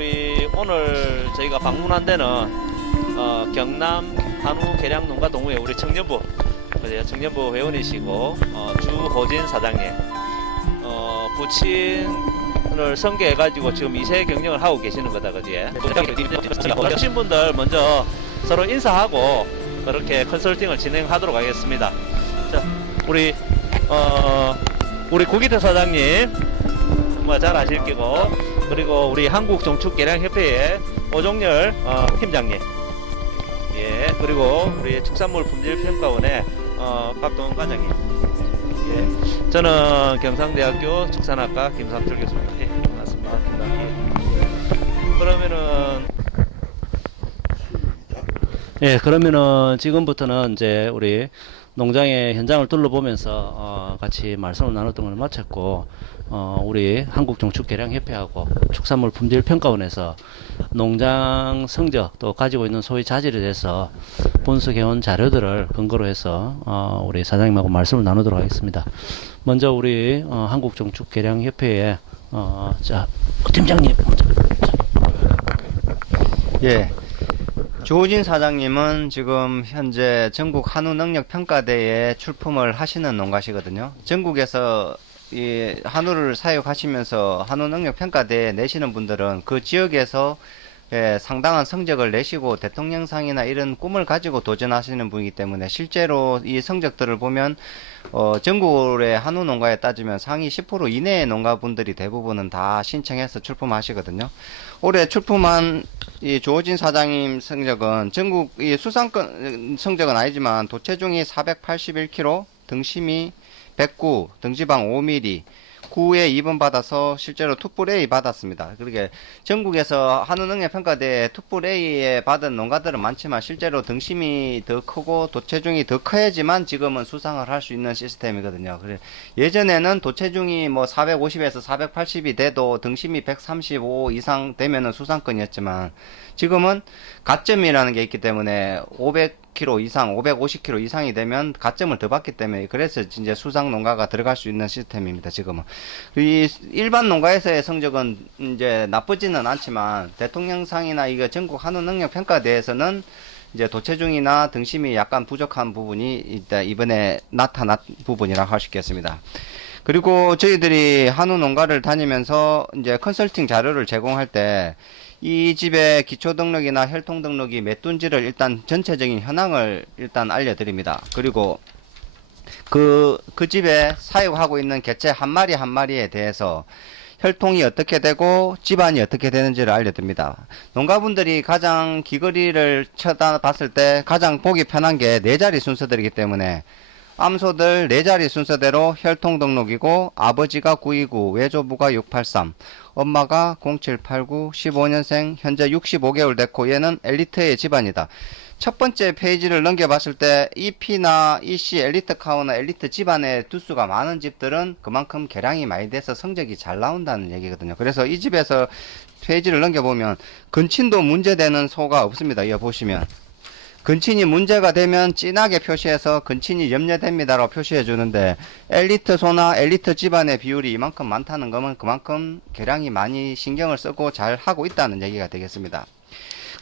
우리 오늘 저희가 방문한 데는 경남 한우 계량농가 동호회 우리 청년부 청년부 회원이시고 주호진 사장님 부친을 선계해가지고 지금 2세 경영을 하고 계시는 거다, 그지? 오신 분들 먼저 서로 인사하고 그렇게 컨설팅을 진행하도록 하겠습니다. 자, 우리 고기태 사장님 정말 잘 아실 거고, 그리고 우리 한국정축계량협회의 오종열 팀장님, 예, 그리고 우리 축산물 품질평가원의 박동원 과장님, 예, 저는 경상대학교 축산학과 김삼철 교수입니다. 예, 반갑습니다. 예, 그러면은 지금부터는 이제 우리 농장의 현장을 둘러보면서 같이 말씀을 나눴던 걸 마쳤고, 우리 한국정축계량협회하고 축산물 품질평가원에서 농장 성적 또 가지고 있는 소위 자질에 대해서 분석해온 자료들을 근거로 해서 우리 사장님하고 말씀을 나누도록 하겠습니다. 먼저 우리 한국정축계량협회의 자, 팀장님 먼저. 예. 주호진 사장님은 지금 현재 전국 한우 능력 평가대에 출품을 하시는 농가시거든요. 전국에서 이 한우를 사육하시면서 한우 능력 평가대에 내시는 분들은 그 지역에서 상당한 성적을 내시고 대통령상이나 이런 꿈을 가지고 도전하시는 분이기 때문에 실제로 이 성적들을 보면 전국의 한우 농가에 따지면 상위 10% 이내의 농가분들이 대부분은 다 신청해서 출품하시거든요. 올해 출품한 이 조호진 사장님 성적은 전국 이 수상권 성적은 아니지만 도체중이 481kg, 등심이 109, 등지방 5mm, 9에 2번 받아서 실제로 투뿔A 받았습니다. 그러게 전국에서 한우능력평가대에 투뿔A에 받은 농가들은 많지만 실제로 등심이 더 크고 도체중이 더 커야지만 지금은 수상을 할 수 있는 시스템이거든요. 그래 예전에는 도체중이 뭐 450에서 480이 돼도 등심이 135 이상 되면은 수상권이었지만 지금은 가점이라는 게 있기 때문에 500kg 이상, 550kg 이상이 되면 가점을 더 받기 때문에 그래서 이제 수상 농가가 들어갈 수 있는 시스템입니다. 지금은 이 일반 농가에서의 성적은 이제 나쁘지는 않지만 대통령상이나 이거 전국 한우 능력 평가대에서는 이제 도체중이나 등심이 약간 부족한 부분이 이번에 나타난 부분이라고 할 수 있겠습니다. 그리고 저희들이 한우 농가를 다니면서 이제 컨설팅 자료를 제공할 때 이 집의 기초 등록이나 혈통 등록이 몇 둔지를 일단 전체적인 현황을 일단 알려드립니다. 그리고 그 집에 사육하고 있는 개체 한 마리 한 마리에 대해서 혈통이 어떻게 되고 집안이 어떻게 되는지를 알려드립니다. 농가분들이 가장 귀걸이를 쳐다봤을 때 가장 보기 편한 게 4자리 순서들이기 때문에 암소들 4자리 순서대로 혈통 등록이고 아버지가 929, 외조부가 683, 엄마가 0789, 15년생, 현재 65개월 됐고 얘는 엘리트의 집안이다. 첫 번째 페이지를 넘겨봤을 때 EP나 EC 엘리트 카우나 엘리트 집안의 두수가 많은 집들은 그만큼 개량이 많이 돼서 성적이 잘 나온다는 얘기거든요. 그래서 이 집에서 페이지를 넘겨보면 근친도 문제되는 소가 없습니다. 이거 보시면 근친이 문제가 되면 진하게 표시해서 근친이 염려됩니다라고 표시해 주는데 엘리트 소나 엘리트 집안의 비율이 이만큼 많다는 것은 그만큼 개량이 많이 신경을 쓰고 잘 하고 있다는 얘기가 되겠습니다.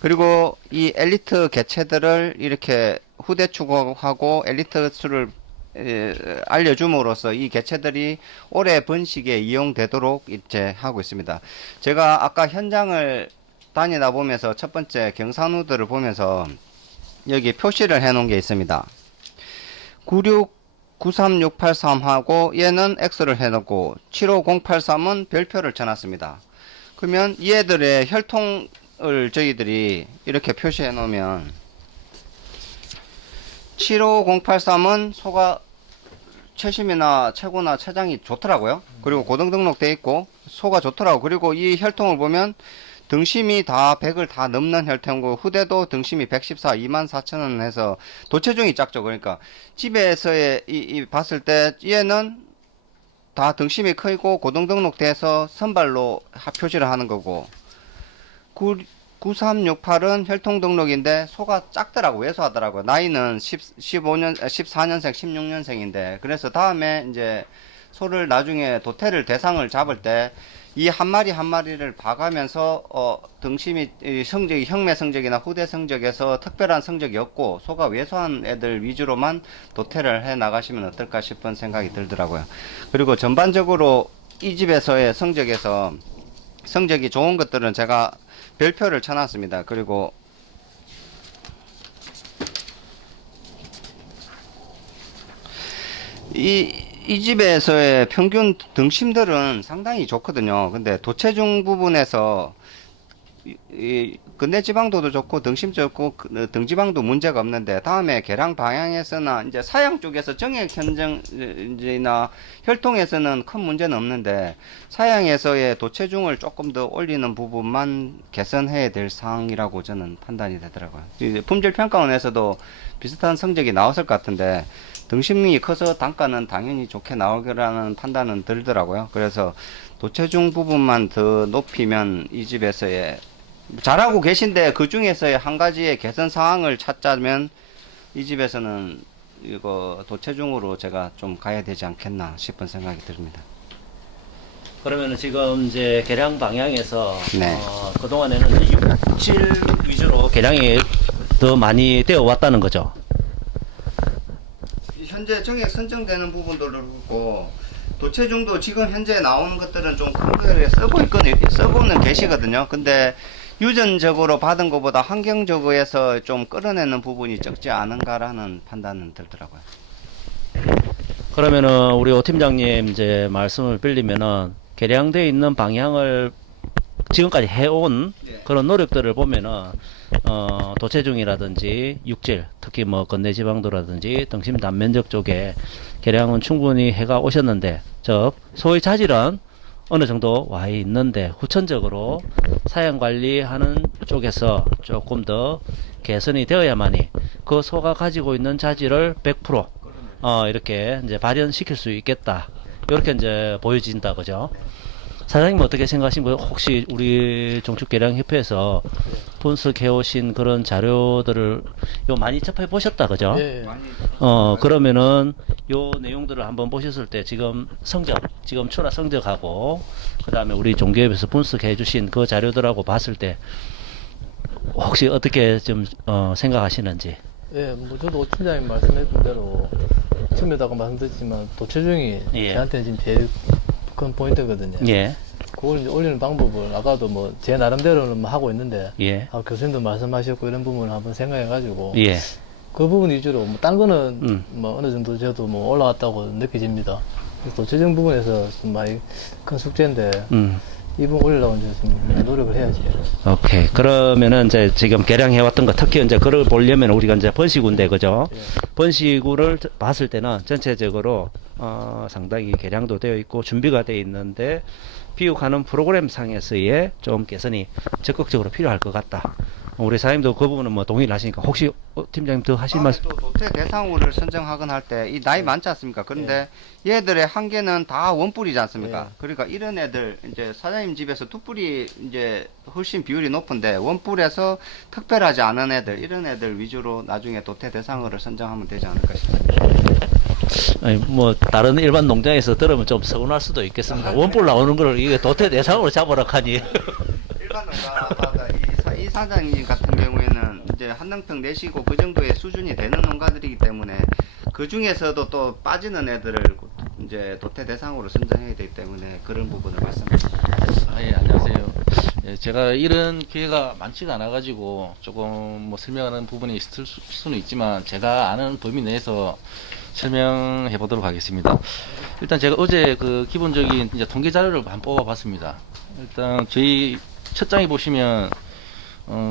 그리고 이 엘리트 개체들을 이렇게 후대 추구하고 엘리트 수를 알려줌으로써 이 개체들이 올해 번식에 이용되도록 이제 하고 있습니다. 제가 아까 현장을 다니다 보면서 첫 번째 경산우들을 보면서 여기 표시를 해 놓은 게 있습니다. 9693683하고 얘는 X를 해 놓고 75083은 별표를 쳐 놨습니다. 그러면 얘들의 혈통을 저희들이 이렇게 표시해 놓으면 75083은 소가 체심이나 체고나 체장이 좋더라고요. 그리고 고등 등록돼 있고 소가 좋더라고. 그리고 이 혈통을 보면 등심이 다 100을 다 넘는 혈통이고 후대도 등심이 114, 24,000원 해서 도체중이 작죠. 그러니까 집에서의 봤을 때 얘는 다 등심이 크고 고등 등록돼서 선발로 표시를 하는 거고 9368은 혈통 등록인데 소가 작더라고. 왜소하더라고. 나이는 14년생 16년생인데 그래서 다음에 이제 소를 나중에 도태를 대상을 잡을 때 이 한 마리 한 마리를 봐가면서 등심이 이 성적이 형매 성적이나 후대 성적에서 특별한 성적이 없고 소가 왜소한 애들 위주로만 도태를 해 나가시면 어떨까 싶은 생각이 들더라고요. 그리고 전반적으로 이 집에서의 성적에서 성적이 좋은 것들은 제가 별표를 쳐놨습니다. 그리고 이 집에서의 평균 등심들은 상당히 좋거든요. 근데 도체중 부분에서 이 근대 지방도도 좋고 등심 좋고 등지방도 문제가 없는데 다음에 계량 방향에서나 이제 사양 쪽에서 정액 현정이나 혈통에서는 큰 문제는 없는데 사양에서의 도체중을 조금 더 올리는 부분만 개선해야 될 사항이라고 저는 판단이 되더라고요. 이제 품질평가원에서도 비슷한 성적이 나왔을 것 같은데 등심이 커서 단가는 당연히 좋게 나올 거라는 판단은 들더라고요. 그래서 도체중 부분만 더 높이면 이 집에서의 잘하고 계신데 그 중에서의 한 가지의 개선 사항을 찾자면 이 집에서는 이거 도체중으로 제가 좀 가야 되지 않겠나 싶은 생각이 듭니다. 그러면은 지금 이제 개량 방향에서 네. 그동안에는 6, 7 위주로 개량이 더 많이 되어 왔다는 거죠. 현재 정액 선정되는 부분들도 그렇고 도체중도 지금 현재 나오는 것들은 좀 큰 거에 써보는 계시거든요. 근데 유전적으로 받은 것보다 환경적으로해서 좀 끌어내는 부분이 적지 않은가라는 판단은 들더라고요. 그러면은 우리 오 팀장님 이제 말씀을 빌리면은 개량되어 있는 방향을 지금까지 해온 그런 노력들을 보면은 도체중이라든지 육질, 특히 뭐 건대지방도라든지 등심 단면적 쪽에 개량은 충분히 해가 오셨는데, 즉 소의 자질은 어느 정도 와 있는데 후천적으로 사양 관리하는 쪽에서 조금 더 개선이 되어야만이 그 소가 가지고 있는 자질을 100% 이렇게 이제 발현시킬 수 있겠다. 이렇게 이제 보여진다, 그죠? 사장님 어떻게 생각하신가요? 혹시 우리 종축개량협회에서 분석해 오신 그런 자료들을 요 많이 접해 보셨다, 그죠? 예. 그러면은 요 내용들을 한번 보셨을 때 지금 지금 출하 성적하고 그 다음에 우리 종교협에서 분석해 주신 그 자료들하고 봤을 때 혹시 어떻게 좀 생각하시는지? 예, 뭐 저도 오 팀장님 말씀해준 대로 처음에다가 말씀드렸지만 도체중이 예. 저한테는 지금 제일 큰 포인트거든요. 예, 그걸 이제 올리는 방법을 아까도 뭐 제 나름대로는 뭐 하고 있는데 예, 교수님도 말씀하셨고 이런 부분을 한번 생각해가지고 예. 그 부분 위주로 뭐 딴 거는 음. 뭐 어느 정도 저도 뭐 올라왔다고 느껴집니다. 그래서 도체중 부분에서 좀 많이 큰 숙제인데 이 부분 올리려고 이제 좀 노력을 해야지. 오케이. 그러면은 이제 지금 개량해왔던 거 특히 이제 그걸 보려면 우리가 이제 번식우인데, 그죠? 예. 번식우를 봤을 때는 전체적으로 상당히 개량도 되어 있고 준비가 되어 있는데 비육하는 프로그램 상에서의 좀 개선이 적극적으로 필요할 것 같다. 우리 사장님도 그 부분은 뭐 동의를 하시니까 혹시 팀장님 더 하실 말씀? 또 도태 대상우를 선정하건 할 때 이 나이 많지 않습니까? 그런데 얘들의 한계는 다 원뿔이지 않습니까? 예. 그러니까 이런 애들 이제 사장님 집에서 두 뿔이 이제 훨씬 비율이 높은데 원뿔에서 특별하지 않은 애들 이런 애들 위주로 나중에 도태 대상우를 선정하면 되지 않을까 싶습니다. 아니, 뭐 다른 일반 농장에서 들으면 좀 서운할 수도 있겠습니다. 원뿔 나오는 걸 이게 도태 대상으로 잡으라 하니. 일반 농가마다 이 사장님 같은 경우에는 이제 한낭평 내시고 그 정도의 수준이 되는 농가들이기 때문에 그 중에서도 또 빠지는 애들을 이제 도태 대상으로 선정해야 되기 때문에 그런 부분을 말씀드립니다. 예, 안녕하세요. 예, 제가 이런 기회가 많지가 않아가지고 조금 뭐 설명하는 부분이 있을 수는 있지만 제가 아는 범위 내에서 설명해 보도록 하겠습니다. 일단 제가 어제 그 기본적인 이제 통계 자료를 한번 뽑아봤습니다. 일단 저희 첫 장에 보시면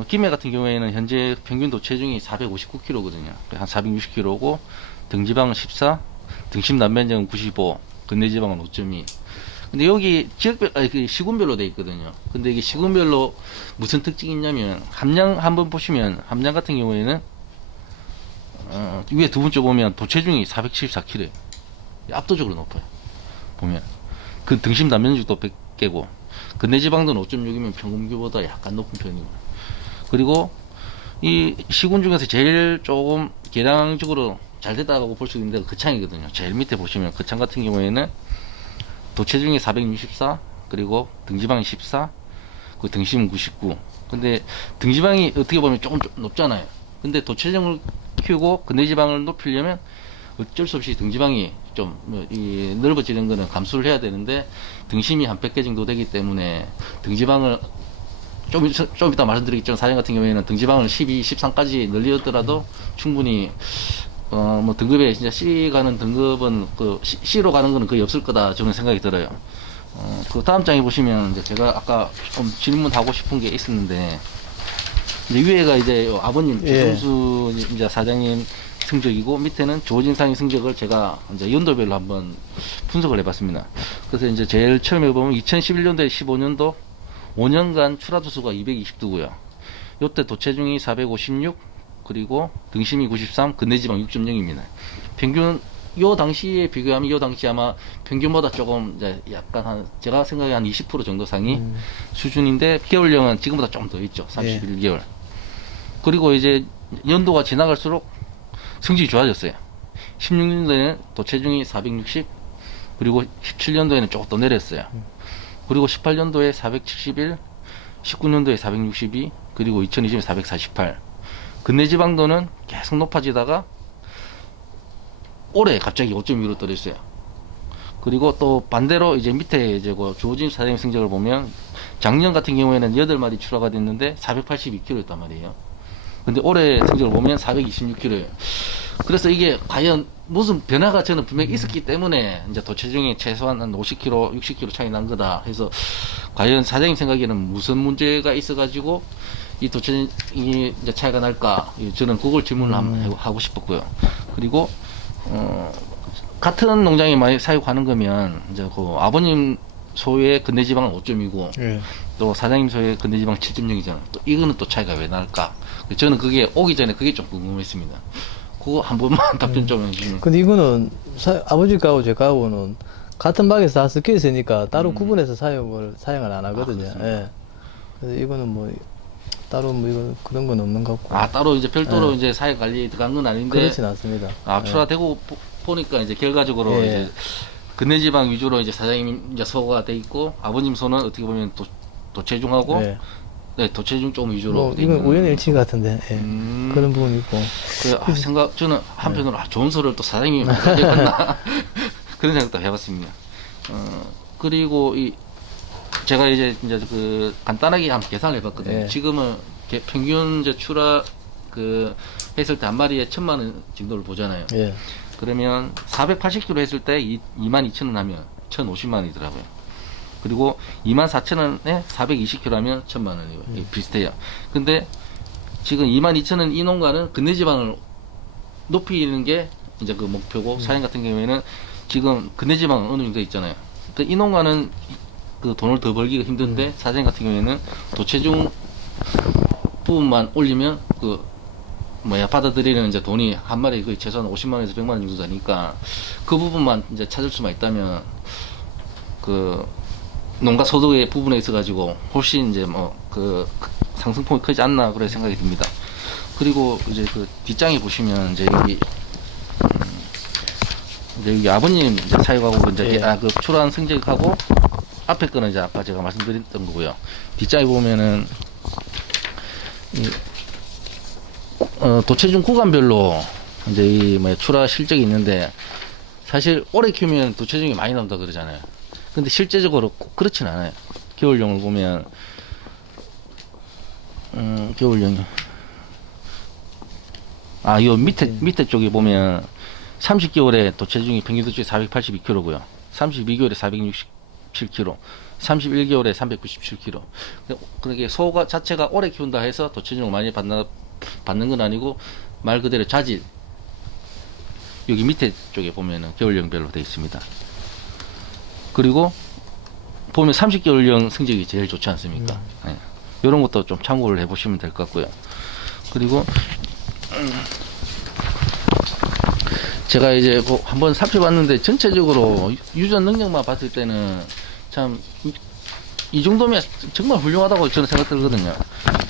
김해 같은 경우에는 현재 평균 도체중이 459kg거든요. 한 460kg고 등지방은 14, 등심 남면적은 95, 건내지방은 5.2. 근데 여기 지역별, 시군별로 돼 있거든요. 근데 이게 시군별로 무슨 특징이 있냐면 함량 한번 보시면 함량 같은 경우에는 위에 두 번째 보면 도체중이 474kg. 압도적으로 높아요. 보면 그 등심 남면적도 100개고 건내지방도 5.6이면 평균보다 약간 높은 편이고. 그리고 이 시군 중에서 제일 조금 개량적으로 잘 됐다고 볼 수 있는 데가 거창이거든요. 제일 밑에 보시면 거창 같은 경우에는 도체중이 464, 그리고 등지방이 14, 그 등심은 99. 근데 등지방이 어떻게 보면 조금 높잖아요. 근데 도체중을 키우고 근대지방을 높이려면 어쩔 수 없이 등지방이 좀 넓어지는 거는 감수를 해야 되는데 등심이 한 100개 정도 되기 때문에 등지방을 좀 이따 말씀드리겠지만 사장 같은 경우에는 등지방을 12, 13까지 늘리더라도 충분히 뭐 등급에 진짜 C 가는 등급은 그 C로 가는 거는 거의 없을 거다 저는 생각이 들어요. 그 다음 장에 보시면 이제 제가 아까 좀 질문하고 싶은 게 있었는데 이제 위에가 이제 아버님 최종수 이제 사장님 성적이고 밑에는 조진상의 성적을 제가 이제 연도별로 한번 분석을 해봤습니다. 그래서 이제 제일 처음에 보면 2011년도에 15년도 5년간 출하도수가 220도고요. 요때 도체중이 456 그리고 등심이 93 근대지방 6.0입니다. 평균 요 당시에 비교하면 요 당시 아마 평균보다 조금 이제 약간 한 제가 생각에 한 20% 정도 상위 수준인데 개월령은 지금보다 좀 더 있죠. 31개월. 그리고 이제 연도가 지나갈수록 성적이 좋아졌어요. 16년도에는 도체중이 460 그리고 17년도에는 조금 더 내렸어요. 그리고 18년도에 471 19년도에 462 그리고 2020년에 448 근내지방도는 계속 높아지다가 올해 갑자기 5.2로 떨어졌어요. 그리고 또 반대로 이제 밑에 이제 그 조진 사장님 성적을 보면 작년 같은 경우에는 8마리 출하가 됐는데 482kg였단 말이에요. 근데 올해 성적을 보면 426kg예요. 그래서 이게 과연 무슨 변화가 저는 분명히 있었기 때문에 이제 도체중에 최소한 한 50kg, 60kg 차이 난 거다 해서 과연 사장님 생각에는 무슨 문제가 있어가지고 이 도체중이 이제 차이가 날까? 저는 그걸 질문을 한번 하고 싶었고요. 그리고 같은 농장에 많이 사육하는 거면 이제 그 아버님 소의 근대지방은 5.2고 또 사장님 소의 근대지방 7.0이잖아. 또 이거는 또 차이가 왜 날까? 저는 그게 오기 전에 그게 좀 궁금했습니다. 그거 한 번만 답변 좀 해주시면. 근데 이거는 아버지 거하고 제 거하고는 같은 박에서 다 섞여 있으니까 따로 구분해서 사용을 안 하거든요. 예. 그래서 이거는 뭐 따로 뭐 이거 그런 건 없는 것 같고. 아 따로 이제 별도로 이제 사육 관리에 들어간 건 아닌데. 그렇진 않습니다. 아 출하되고 보니까 이제 결과적으로 이제 근내지방 위주로 이제 사장님 이제 소가 돼 있고 아버님 소는 어떻게 보면 도체중하고 네, 도체중 조금 위주로. 뭐 이건 우연일치 같은데 그런 부분이 있고. 저는 한편으로 좋은 소리를 또 사장님이 만들었나 그런 생각도 해봤습니다. 그리고 제가 이제 그 간단하게 한번 계산을 해봤거든요. 지금은 평균 이제 출하 그 했을 때 한 마리에 1,000만 원 정도를 보잖아요. 그러면 480kg 했을 때 22,000원 하면 1,050만 원이더라고요. 그리고 24,000원에 420kg 하면 1,000만 원이에요. 비슷해요. 근데 지금 22,000원 이 농가는 근내지방을 높이는 게 이제 그 목표고 사장 같은 경우에는 지금 근내지방은 어느 정도 있잖아요. 이 농가는 그 돈을 더 벌기가 힘든데 사장 같은 경우에는 도체중 부분만 올리면 그 받아들이는 이제 돈이 한 마리 거의 최소한 50만 원에서 100만 원 정도 되니까 그 부분만 이제 찾을 수만 있다면 그 농가 소득의 부분에 있어 가지고 훨씬 이제 그 상승폭이 크지 않나 그런 생각이 듭니다. 그리고 이제 그 뒷장에 보시면 이제 여기 아버님 이제 사육하고 이제 그 출하한 성적하고 앞에 거는 이제 아까 제가 말씀드렸던 거고요. 뒷장에 보면은 도체중 구간별로 이제 이 출하 실적이 있는데 사실 오래 키우면 도체중이 많이 나온다 그러잖아요. 근데 실제적으로 꼭 그렇진 않아요. 겨울용을 보면 겨울용이 요 밑에 쪽에 보면 30개월에 도체중이 평균 도중이 482kg고요. 32개월에 467kg, 31개월에 397kg. 그러니까 소가 자체가 오래 키운다 해서 도체중을 많이 받는 건 아니고 말 그대로 자질. 여기 밑에 쪽에 보면은 겨울용별로 되어 있습니다. 그리고 보면 30개월령 성적이 제일 좋지 않습니까? 이런 것도 좀 참고를 해보시면 될 것 같고요. 그리고 제가 이제 한번 살펴봤는데 전체적으로 유전 능력만 봤을 때는 참 이 정도면 정말 훌륭하다고 저는 생각 들거든요.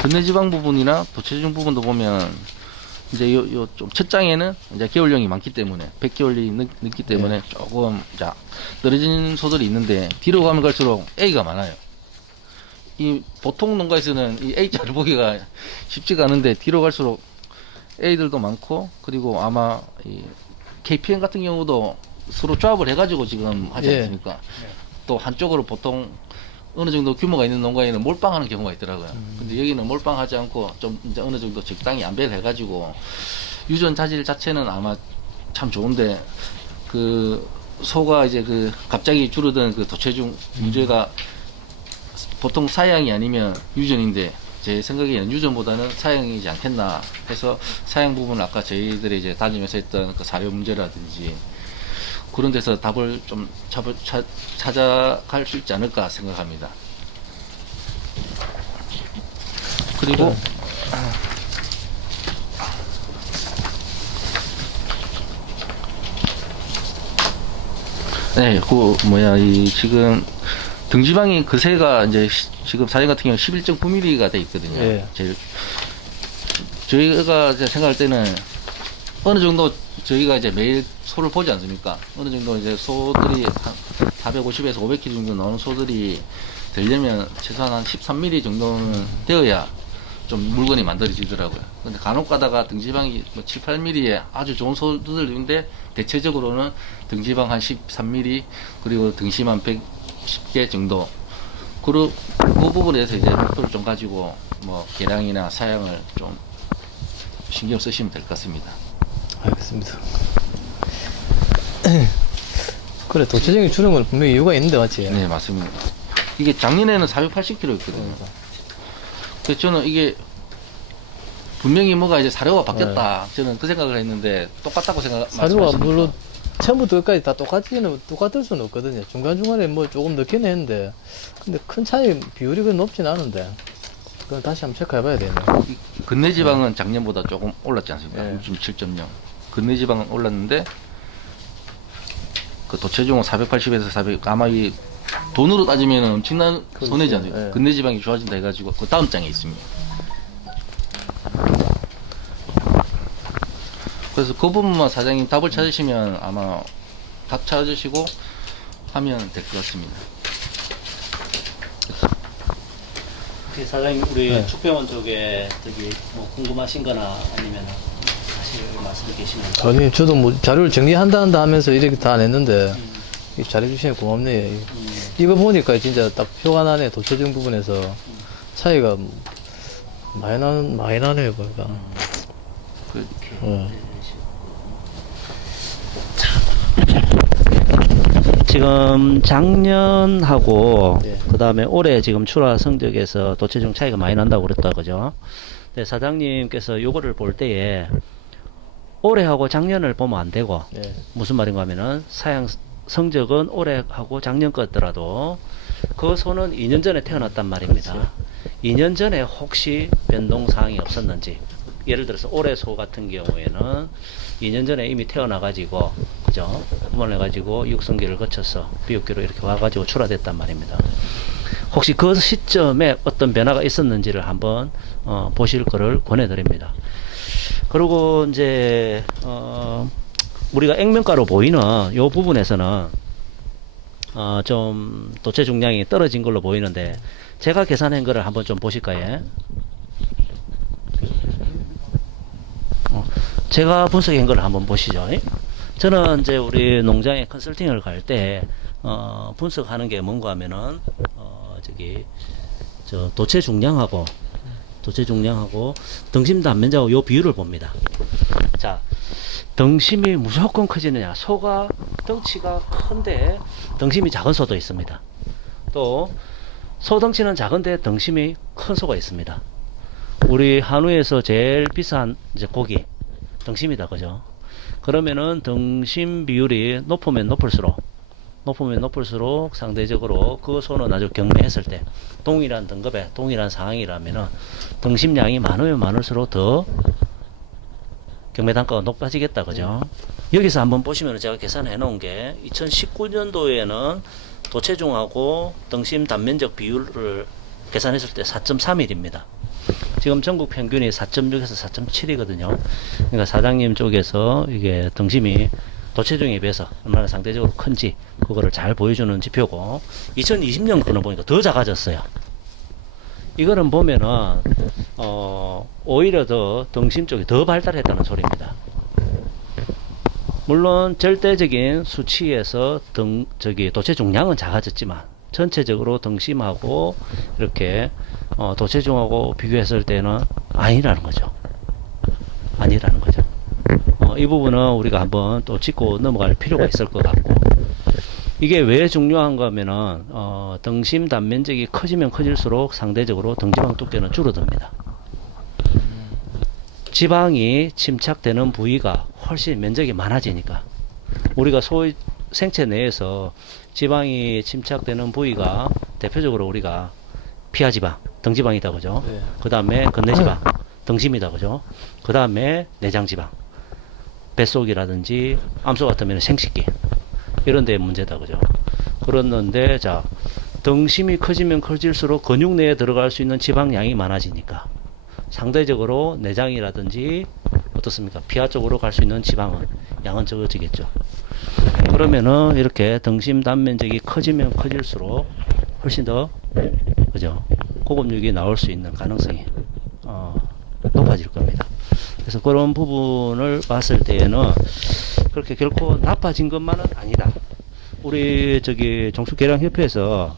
근내지방 부분이나 도체중 부분도 보면 이제 요 좀 첫 장에는 이제 개월령이 많기 때문에 100개월이 넘기 때문에 조금 자 떨어진 소들이 있는데 뒤로 가면 갈수록 A가 많아요. 이 보통 농가에서는 이 A자를 보기가 쉽지가 않은데 뒤로 갈수록 A들도 많고 그리고 아마 이 KPN 같은 경우도 서로 조합을 해가지고 지금 하지 예. 않습니까? 또 한쪽으로 보통 어느 정도 규모가 있는 농가에는 몰빵하는 경우가 있더라고요. 근데 여기는 몰빵하지 않고 좀 이제 어느 정도 적당히 안배를 해가지고 유전 자질 자체는 아마 참 좋은데 그 소가 이제 그 갑자기 줄어든 그 도체중 문제가 보통 사양이 아니면 유전인데 제 생각에는 유전보다는 사양이지 않겠나 해서 사양 부분은 아까 저희들이 이제 다니면서 했던 그 사료 문제라든지 그런 데서 답을 좀 찾아갈 수 있지 않을까 생각합니다. 그리고 네, 그 뭐야 이 지금 등지방이 그새가 이제 지금 사진 같은 경우 11.9mm가 돼 있거든요. 예. 제일 저희가 이제 생각할 때는 어느 정도 저희가 이제 매일 소를 보지 않습니까? 어느 정도 이제 소들이 한 450에서 500kg 정도 나오는 소들이 되려면 최소한 한 13mm 정도는 되어야 좀 물건이 만들어지더라고요. 근데 간혹 가다가 등지방이 뭐 7, 8mm에 아주 좋은 소들인데 대체적으로는 등지방 한 13mm 그리고 등심 한 110개 정도 그 부분에서 이제 목표를 좀 가지고 뭐 계량이나 사양을 좀 신경 쓰시면 될 것 같습니다. 알겠습니다. 그래 도체적인 줄은 건 분명히 이유가 있는데 맞지? 네, 맞습니다. 이게 작년에는 480kg였거든요. 그래서 저는 이게 분명히 뭐가 이제 사료가 바뀌었다. 저는 그 생각을 했는데 똑같다고 사료가 말씀하시니까. 물론 처음부터 끝까지 다 똑같을 수는 없거든요. 중간중간에 뭐 조금 넣긴 했는데 근데 큰 차이 비율이 그렇게 높진 않은데 그건 다시 한번 체크해 봐야 되네. 이 근내 지방은 작년보다 조금 올랐지 않습니까? 네. 67.0. 근내 지방은 올랐는데 그 도체중은 480에서 400. 아마 이 돈으로 따지면 엄청난 손해지 않습니까? 네. 근내 지방이 좋아진다 해가지고 그 다음 장에 있습니다. 그래서 그 부분만 사장님 답을 찾으시면 아마 답 찾으시고 하면 될 것 같습니다. 혹시 사장님 우리 네. 축배원 쪽에 저기 뭐 궁금하신 거나 아니면 사실 말씀 계시면 아니 저도 뭐 자료를 정리한다 하면서 이렇게 다 안 했는데 잘해주시면 고맙네요. 이거 보니까 진짜 딱 표가 나네. 도체적 부분에서 차이가 많이 나네요 보니까. 그, 지금 작년하고 네. 그 다음에 올해 지금 출하 성적에서 도체중 차이가 많이 난다고 그랬다 그죠? 근데 사장님께서 요거를 볼 때에 올해하고 작년을 보면 안 되고 네. 무슨 말인가 하면은 사양 성적은 올해하고 작년 거더라도 그 소는 2년 전에 태어났단 말입니다. 그렇죠. 2년 전에 혹시 변동 사항이 없었는지 예를 들어서 올해 소 같은 경우에는 2년 전에 이미 태어나 가지고 그죠? 후원을 해 가지고 육성기를 거쳐서 비육기로 이렇게 와 가지고 출하됐단 말입니다. 혹시 그 시점에 어떤 변화가 있었는지를 한번 보실 거를 권해 드립니다. 그리고 이제 우리가 액면가로 보이는 요 부분에서는 좀 도체 중량이 떨어진 걸로 보이는데 제가 계산한 거를 한번 좀 보실까요? 제가 분석한 걸 한번 보시죠. 저는 이제 우리 농장에 컨설팅을 갈 때 분석하는 게 뭔가 하면은 저기 저 도체 중량하고 등심 단면적하고 요 비율을 봅니다. 자, 등심이 무조건 커지느냐? 소가 덩치가 큰데 등심이 작은 소도 있습니다. 또 소 덩치는 작은데 등심이 큰 소가 있습니다. 우리 한우에서 제일 비싼 이제 고기 등심이다, 그죠? 그러면은 등심 비율이 높으면 높을수록 상대적으로 그 소는 아주 경매했을 때 동일한 등급에 동일한 상황이라면은 등심량이 많으면 많을수록 더 경매 단가가 높아지겠다, 그죠? 여기서 한번 보시면 제가 계산해 놓은 게 2019년도에는 도체중하고 등심 단면적 비율을 계산했을 때 4.3일입니다. 지금 전국 평균이 4.6에서 4.7이거든요. 그러니까 사장님 쪽에서 이게 등심이 도체중에 비해서 얼마나 상대적으로 큰지 그거를 잘 보여주는 지표고 2020년 거는 보니까 더 작아졌어요. 이거는 보면은 오히려 더 등심 쪽이 더 발달했다는 소리입니다. 물론 절대적인 수치에서 도체 중량은 작아졌지만 전체적으로 등심하고 이렇게 도체중하고 비교했을 때는 아니라는 거죠. 아니라는 거죠. 이 부분은 우리가 한번 또 짚고 넘어갈 필요가 있을 것 같고, 이게 왜 중요한가 하면은 등심 단면적이 커지면 커질수록 상대적으로 등지방 두께는 줄어듭니다. 지방이 침착되는 부위가 훨씬 면적이 많아지니까, 우리가 소위 생체 내에서 지방이 침착되는 부위가 대표적으로 우리가 피하지방, 등지방이다 그죠? 네. 그 다음에 건내지방, 등심이다 그죠? 그 다음에 내장지방, 뱃속이라든지 암소 같으면 생식기, 이런 데 문제다 그죠? 그렇는데 자, 등심이 커지면 커질수록 근육 내에 들어갈 수 있는 지방량이 많아지니까 상대적으로 내장이라든지 어떻습니까? 피하 쪽으로 갈 수 있는 지방은 양은 적어지겠죠. 그러면은 이렇게 등심 단면적이 커지면 커질수록 훨씬 더 그죠? 고급육이 나올 수 있는 가능성이 높아질 겁니다. 그래서 그런 부분을 봤을 때에는 그렇게 결코 나빠진 것만은 아니다. 우리 종축계량협회에서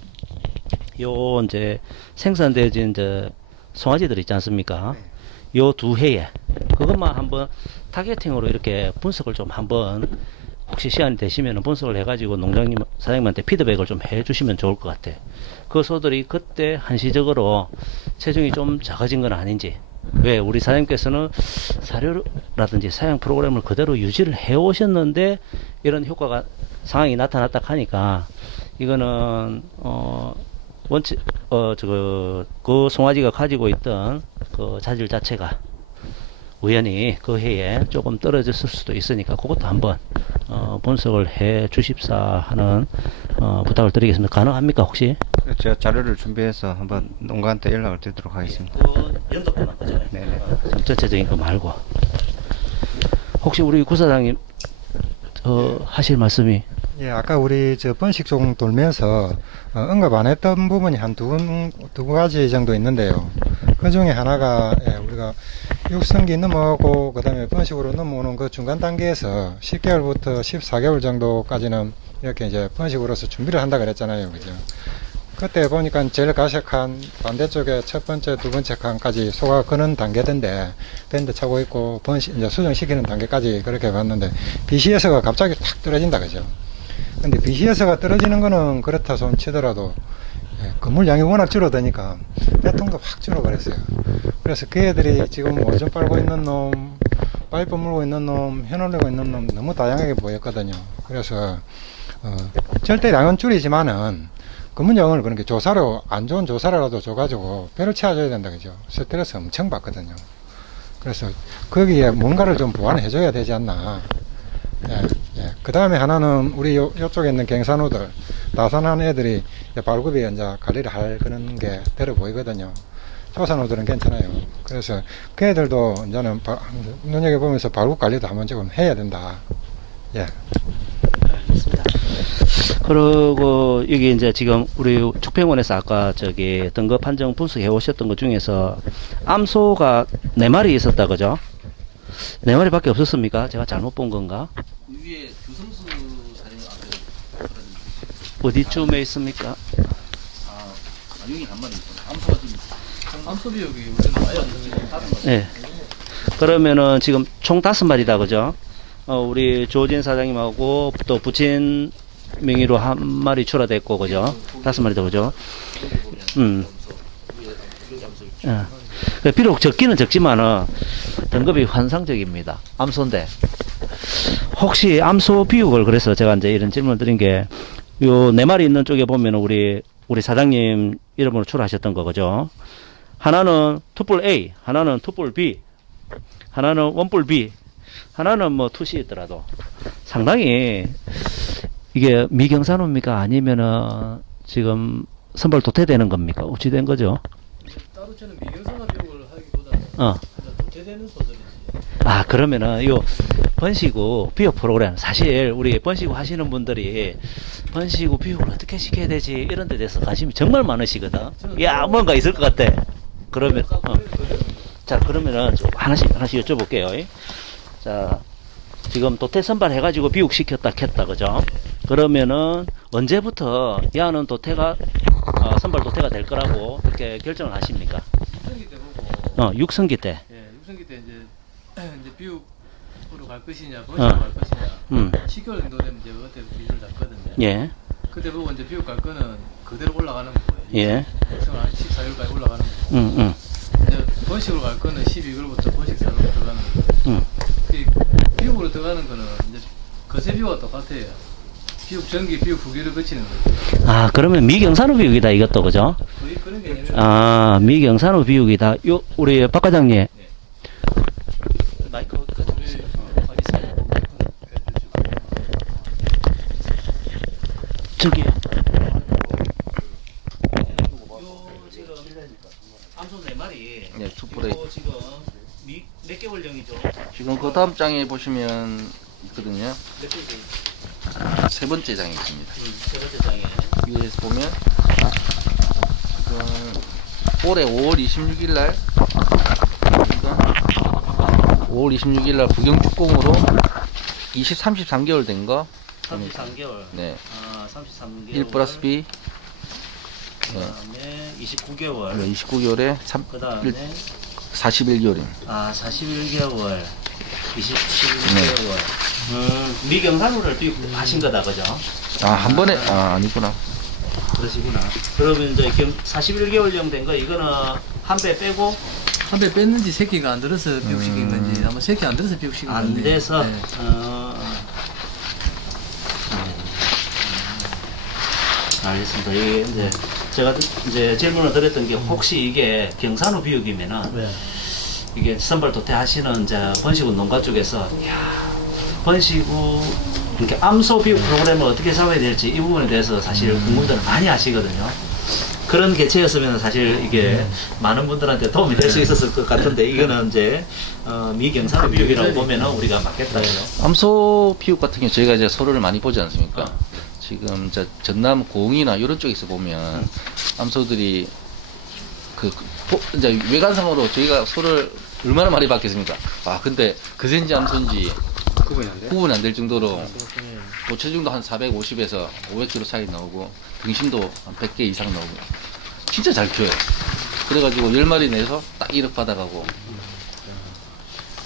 요 이제 생산되어진 이제 송아지들 있지 않습니까? 요 두 해에 그것만 한번 타겟팅으로 이렇게 분석을 좀 한번 혹시 시간이 되시면 분석을 해가지고 농장님 사장님한테 피드백을 좀 해주시면 좋을 것 같아. 그 소들이 그때 한시적으로 체중이 좀 작아진 건 아닌지. 왜 우리 사장님께서는 사료라든지 사양 프로그램을 그대로 유지를 해 오셨는데 이런 효과가 상황이 나타났다 하니까 이거는 그 송아지가 가지고 있던 그 자질 자체가 우연히 그 해에 조금 떨어졌을 수도 있으니까 그것도 한번 분석을 해 주십사 하는 부탁을 드리겠습니다. 가능합니까 혹시? 제가 자료를 준비해서 한번 농가한테 연락을 드리도록 하겠습니다. 그 연속만 그죠? 네네. 전체적인 거 말고 혹시 우리 구사장님 하실 말씀이? 예, 아까 우리 저 번식종 돌면서 언급 안 했던 부분이 한 두 가지 정도 있는데요. 그 중에 하나가 우리가 육성기 넘어가고 그다음에 번식으로 넘어오는 그 중간 단계에서 10개월부터 14개월 정도까지는 이렇게 이제 번식으로서 준비를 한다 그랬잖아요, 그죠? 그때 보니까 제일 가식한 반대쪽에 첫 번째, 두 번째 칸까지 소가 거는 단계던데 밴드 차고 있고 번식 이제 수정시키는 단계까지 그렇게 봤는데 BCS가 갑자기 탁 떨어진다, 그죠? 근데 BCS가 떨어지는 거는 그렇다 손 치더라도 건물량이 워낙 줄어드니까 배통도 확 줄어버렸어요. 그래서 그 애들이 지금 오줌 빨고 있는 놈, 파이프 물고 있는 놈, 현 올리고 있는 놈 너무 다양하게 보였거든요. 그래서 절대량은 줄이지만은 건물량을 그렇게 조사로 안 좋은 조사라도 줘가지고 배를 채워줘야 된다, 그죠? 스트레스 엄청 받거든요. 그래서 거기에 뭔가를 좀 보완해줘야 되지 않나. 그 다음에 하나는 우리 요쪽에 있는 갱산호들, 나산한 애들이 발굽이 이제 관리를 할 그런 게 들어 보이거든요. 조산호들은 괜찮아요. 그래서 그 애들도 이제는 눈여겨보면서 발굽 관리도 한번 조금 해야 된다. 예. 알겠습니다. 그리고 여기 이제 지금 우리 축평원에서 아까 등급 판정 분석해 오셨던 것 중에서 암소가 4마리 있었다 그죠? 4마리밖에 없었습니까? 제가 잘못 본 건가? 위에 주성수 사진 앞에 어디쯤에 있습니까? 여기 한 마리 있어. 암소가 지금 암소 비율이 우리는 많이 없지. 네. 그러면은 지금 총 5마리다 그죠? 우리 조진 사장님하고 또 부친 명의로 1마리 출하됐고 그죠? 5마리다 그죠? 예. 비록 적기는 적지만은 등급이 환상적입니다. 암소인데 혹시 암소 비육을 그래서 제가 이제 이런 질문을 드린 게 요 4마리 있는 쪽에 보면은 우리 사장님 이름으로 출하하셨던 거 그죠? 하나는 투뿔 A, 하나는 투뿔 B, 하나는 원뿔 B, 하나는 뭐 투시 있더라도 상당히 이게 미경산호입니까? 아니면은 지금 선발 도태되는 겁니까? 어찌 된 거죠? 따로 저는 미경산화 비용을 하기보다 도태되는 소들이지. 아, 그러면은 요 번식 후 비육 프로그램, 사실 우리 번식 후 하시는 분들이 번식 후 비육을 어떻게 시켜야 되지 이런 데 대해서 관심이 정말 많으시거든. 야, 뭔가 있을 것 같아. 그러면 자, 그러면은 좀 하나씩 여쭤볼게요. 자, 지금 도태 선발 해가지고 비육 시켰다 켰다, 그죠? 그러면은 언제부터 야는 도태가 선발 도태가 될 거라고 그렇게 결정을 하십니까? 육성기 때 보고. 육성기 때. 예, 육성기 때 이제 비육으로 갈 것이냐, 번식으로 갈 것이냐. 10개월 정도 되면 이제 그때 비율을 잡거든요. 예. 그때 보고 이제 비육 갈 거는 그대로 올라가는 거예요. 예. 육성을 한 14일까지 올라가는 거고. 이제 번식으로 갈 거는 12개월부터 번식사로 들어가는 거예요. 비육으로 들어가는 거는 이제 거세 비육과 똑같아요. 비육 전기, 비육 후기를 거치는 거예요. 아, 그러면 미경산후 비육이다 이것도, 그죠? 거의 그런 개념이에요. 아, 미경산후 비육이다. 요 우리 박 과장님. 마이크 저기요. 요 지금 암소 4마리. 네, 투프레이. 이거 지금 몇 개월령이죠? 지금 그 다음 장에 보시면 있거든요. 몇 개월? 세 번째 장에 있습니다. 세 번째 장에. 위에서 보면 지금 올해 5월 26일 날 5월 26일 날 부경축공으로 33개월 된 거. 33개월. 네. 아, 33개월. 1 플러스 B. 그다음에 29개월. 네, 29개월에 그다음에 41개월입니다. 아, 41개월. 27개월. 미경산후를 비육하신 거다, 그죠? 아, 한 번에 아니구나. 그러시구나. 그러면 이제 41개월령 된 거 이거는 한 배 빼고 한 배 뺐는지 새끼가 안 들어서 비육시킨 건지 한번 새끼 안 들어서 비육시킨 건지 안 돼서 네. 알겠습니다. 이게 이제 제가 이제 질문을 드렸던 게 혹시 이게 경산후 비육이면은 네. 이게 선발 도태하시는 이제 번식후 농가 쪽에서 야, 번식후 이렇게 암소 비육 프로그램을 어떻게 잡아야 될지 이 부분에 대해서 사실 궁금들을 많이 하시거든요. 그런 개체였으면 사실 이게 많은 분들한테 도움이 될 수 있었을 것 같은데 이거는 이제 미경산후 비육이라고 보면은 우리가 맞겠다. 암소 피육 같은 경우 저희가 이제 소를 많이 보지 않습니까? 지금 이제 전남 고흥이나 이런 쪽에서 보면 암소들이 이제 외관상으로 저희가 소를 얼마나 많이 봤겠습니까? 아, 근데 그새인지 암소인지 구분이 안 될 정도로 뭐 체중도 한 450에서 500kg 차이 나오고 등심도 한 100개 이상 나오고 진짜 잘 키워요. 그래가지고 10마리 내서 딱 1억 받아가고.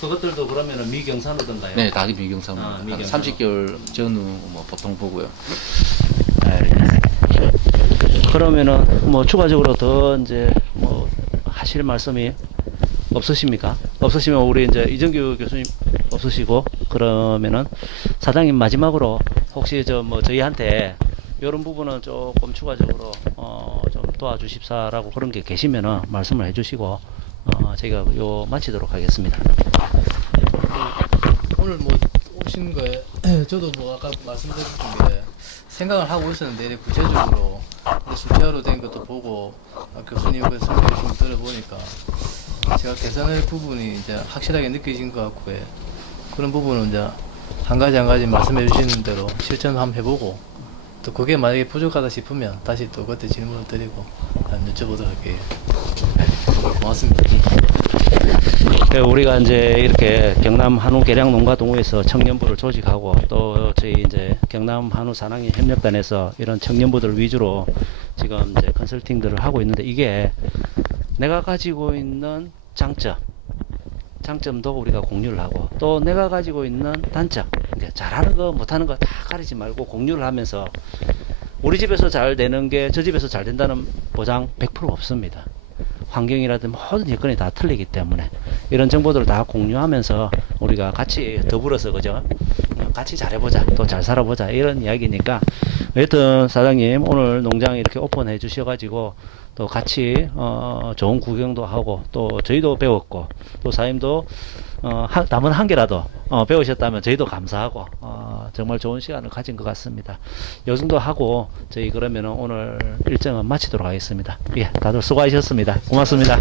그것들도 그러면은 미경산후던가요? 네, 다 미경산. 아, 한 미경산. 30개월 전후 뭐 보통 보고요. 그러면은 뭐 추가적으로 더 이제 뭐 하실 말씀이 없으십니까? 없으시면 우리 이제 이정규 교수님 없으시고 그러면은 사장님 마지막으로 혹시 저 뭐 저희한테 이런 부분은 조금 추가적으로 좀 도와주십사라고 그런 게 계시면은 말씀을 해주시고 저희가 요 마치도록 하겠습니다. 오늘 뭐 오신 거에 저도 뭐 아까 말씀드렸던 게 생각을 하고 있었는데 이렇게 구체적으로 숫자로 된 것도 보고 교수님 그 설명 좀 들어보니까 제가 개선할 부분이 이제 확실하게 느껴진 것 같고 그런 부분은 이제 한 가지 말씀해 주시는 대로 실천 한번 해보고 또 그게 만약에 부족하다 싶으면 다시 또 그때 질문을 드리고 여쭤보도록 할게요. 고맙습니다. 우리가 이제 이렇게 경남 한우 계량 농가 동호회에서 청년부를 조직하고 또 저희 이제 경남 한우 산학인 협력단에서 이런 청년부들 위주로 지금 이제 컨설팅들을 하고 있는데 이게 내가 가지고 있는 장점도 우리가 공유를 하고 또 내가 가지고 있는 단점, 그러니까 잘하는 거 못하는 거 다 가리지 말고 공유를 하면서 우리 집에서 잘 되는 게 저 집에서 잘 된다는 보장 100% 없습니다. 환경이라든 모든 여건이 다 틀리기 때문에 이런 정보들을 다 공유하면서 우리가 같이 더불어서 그죠? 같이 잘해보자, 또 잘 살아보자 이런 이야기니까 여튼 사장님 오늘 농장 이렇게 오픈해 주셔가지고 또 같이 좋은 구경도 하고 또 저희도 배웠고 또 사장님도 담은 한 개라도 배우셨다면 저희도 감사하고 정말 좋은 시간을 가진 것 같습니다. 요 정도 하고 저희 그러면 오늘 일정은 마치도록 하겠습니다. 예, 다들 수고하셨습니다. 고맙습니다.